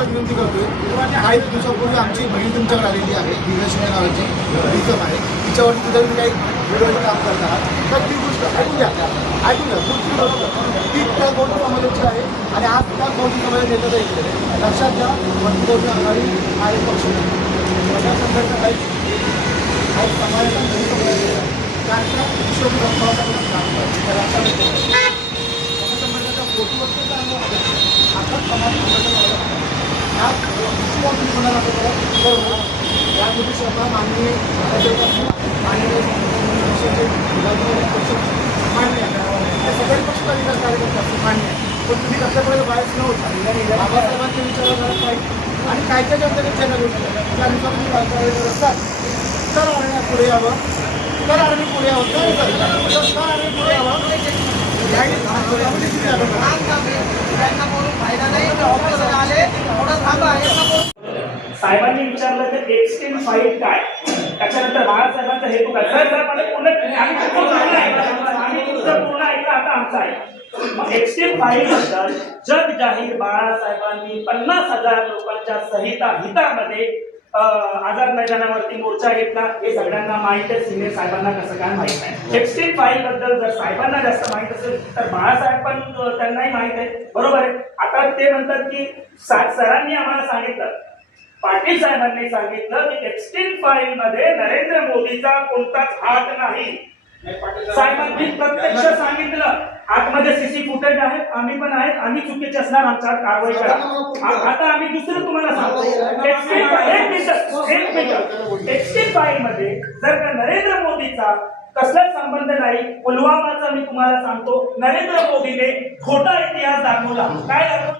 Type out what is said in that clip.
एकच विनंती करतोय, काही दिवसापूर्वी आमची बहीण तुमच्याकडे आलेली आहे, दिव्या शिंदे नावाची रिसम आहे, तिच्यावरती सुद्धा तुम्ही काही व्हिडिओचं काम करत आहात. तर ती गोष्ट ऐकून घ्या, दुसरी गोष्ट ती त्या गौरी समाजाची आहे आणि आज त्या गौरी समाजाचे नेता इकडे लक्षात घ्या. गौरी आघाडी हा एक पक्ष नाही, अशा संदर्भात काही समाजाचा त्यांच्या हिशोब रखवासाठी काम करतो. फोटोवरचं आता समाज यामध्ये स्वतः माननीय मान्य आहे, सगळे पक्षाचे कार्यकर्ते मान्य आहे, पण तुम्ही कशाकडे बाहेर नव्हता बाबासाहेबांच्या विचार करत नाही आणि काय काय जनतेच्या गोष्टी त्यानुसार तुम्ही वाचायला असतात. तर आम्ही पुढे यावं, तर आम्ही पुढे यावं, तर आम्ही पुढे यावं. साहेबांनी विचारलं तर एक्सटेंड फाईल काय, त्याच्यानंतर बाळासाहेबांचा हेतू काय, आम्ही तुमचं पूर्ण ऐकलं, आता आमचं आहे. मग एक्सटेंड फाईल बद्दल जग जाहीर बाळासाहेबांनी 50,000 लोकांच्या हितामध्ये आझाद मैदानावरती मोर्चा घेतला. हे सगळ्यांना माहित आहे, सिनियर साहेबांना कसं काय माहित आहे. एक्सटेंड फाईल बद्दल जर साहेबांना जास्त माहित असेल तर बाळासाहेब पण त्यांनाही माहित आहे, बरोबर आहे. आता ते म्हणतात की सरांनी आम्हाला सांगितलं, पाटील साहेबांनी सांगितलं की एक्सटेंड फाईल मध्ये नरेंद्र मोदीचा कोणताच हात नाही. साहेबांनी प्रत्यक्ष सांगितलं आतमध्ये सीसी फुटेज आहेत, आम्ही पण आहेत, आम्ही चुकीचे असणार, आमच्यावर कारवाई करा. आता आम्ही दुसरं तुम्हाला सांगतो, एक्सटेंड फाईल मध्ये जर का नरेंद्र मोदीचा कसलाच संबंध नाही. पुलवामाचा मी तुम्हाला सांगतो, नरेंद्र मोदीने खोटा इतिहास दाखवला. काय दाखवला?